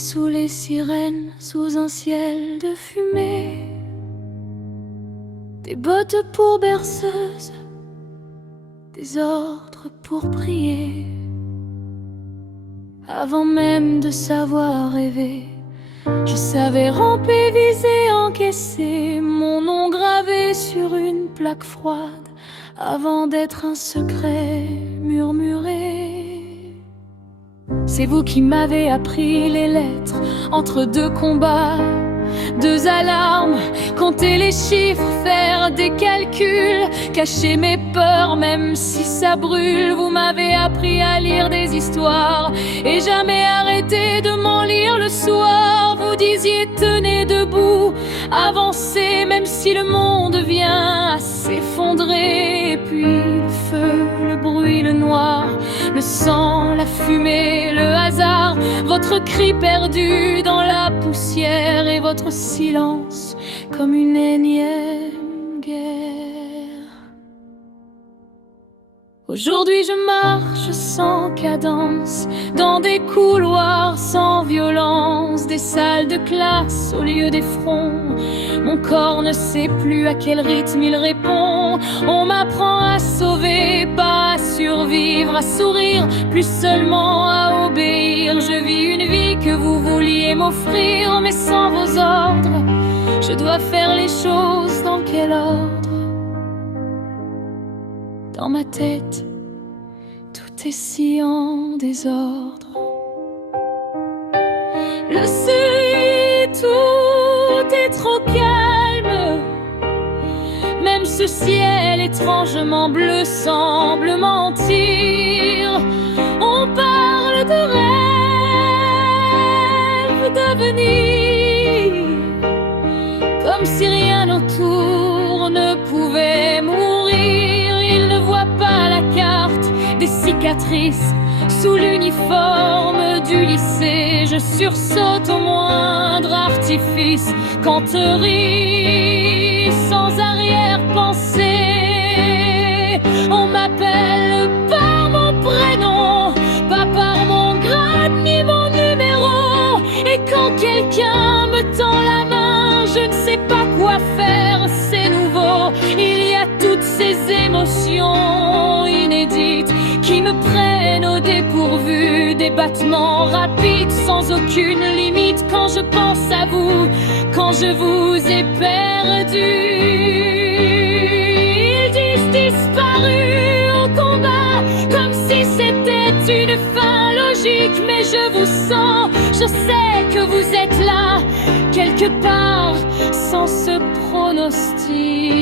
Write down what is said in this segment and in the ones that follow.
sous les sirènes, sous un ciel de fumée. Des bottes pour berceuses, des ordres pour prier. Avant même de savoir rêver, je savais ramper, viser, encaisser mon nom gravé sur une plaque froide, avant d'être un secret murmuré. C'est vous qui m'avez appris les lettres entre deux combats, deux alarmes, compter les chiffres, faire des calculs, cacher mes peurs même si ça brûle. Vous m'avez appris à lire des histoires et jamais arrêter de m'en lire le soir. Vous disiez tenez debout, avancez même si le monde vient à s'effondrer. Et puis le feu, le bruit, le noir, le sang, la fumée, le hasard, votre cri perdu dans la poussière et votre silence comme une énième guerre. Aujourd'hui je marche sans cadence, dans des couloirs sans violence, des salles de classe au lieu des fronts. Mon corps ne sait plus à quel rythme il répond. On m'apprend à sauver, pas à survivre, à sourire, plus seulement à obéir. Je vis une vie que vous vouliez m'offrir, mais sans vos ordres. Je dois faire les choses dans quel ordre? Dans ma tête, tout est si en désordre. Le seuil, tout est trop calme. Même ce ciel étrangement bleu semble mentir. On parle de rêve, d'avenir, comme si rien autour ne pouvait mourir. Ils ne voient pas la carte des cicatrices sous l'uniforme du lycée. Je sursaute au moindre artifice, canterie sans arrière-pensée. On m'appelle par mon prénom, pas par mon grade ni mon numéro. Et quand quelqu'un me tend la main, je ne sais pas quoi faire, c'est nouveau. Il y a toutes ces émotions inédites qui me prennent au dépourvu, des battements rapides sans aucune limite. Quand je pense à vous, quand je vous ai perdu, ils disent disparu au combat, comme si c'était une fin logique. Mais je vous sens, je sais que vous êtes là, quelque part, sans ce pronostic.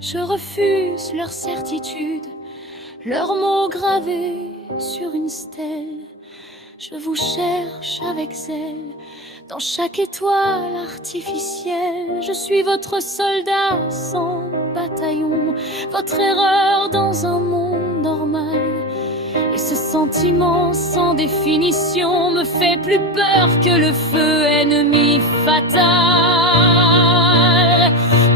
Je refuse leur certitude, leurs mots gravés sur une stèle. Je vous cherche avec zèle dans chaque étoile artificielle. Je suis votre soldat sans bataillon, votre erreur dans un monde normal. Et ce sentiment sans définition me fait plus peur que le feu ennemi fatal.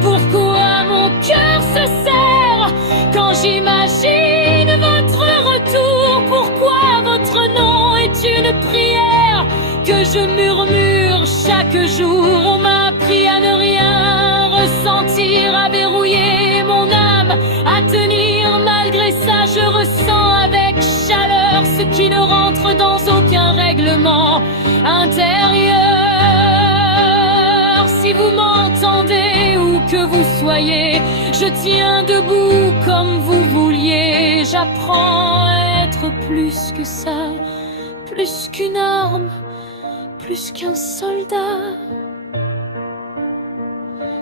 Pourquoi mon cœur se serre quand j'imagine votre retour? Pourquoi votre nom est une prière que je murmure chaque jour? On m'a appris à ne rien ressentir, à verrouiller mon âme, à tenir. Malgré ça, je ressens avec chaleur ce qui ne rentre dans aucun règlement intérieur. Si vous m'entendez où que vous soyez, je tiens debout comme vous vouliez. J'apprends à être plus que ça, plus qu'une arme, plus qu'un soldat.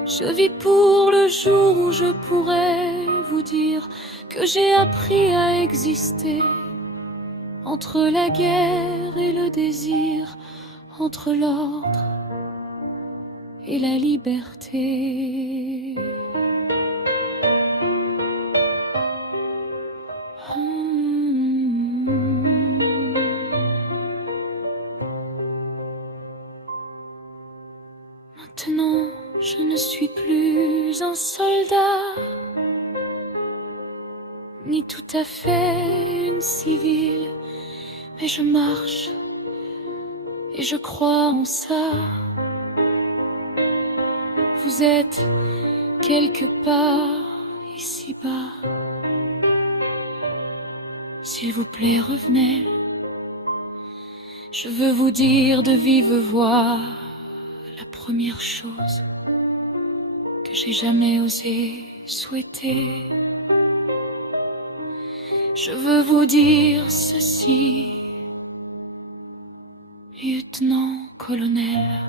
Je vis pour le jour où je pourrai vous dire que j'ai appris à exister entre la guerre et le désir, entre l'ordre et la liberté. Maintenant, je ne suis plus un soldat, ni ni tout à fait une civile, mais je marche et je crois en ça. Vous êtes quelque part ici-bas. S'il vous plaît, revenez. Je veux vous dire de vive voix la première chose que j'ai jamais osé souhaiter. Je veux vous dire ceci, lieutenant-colonel.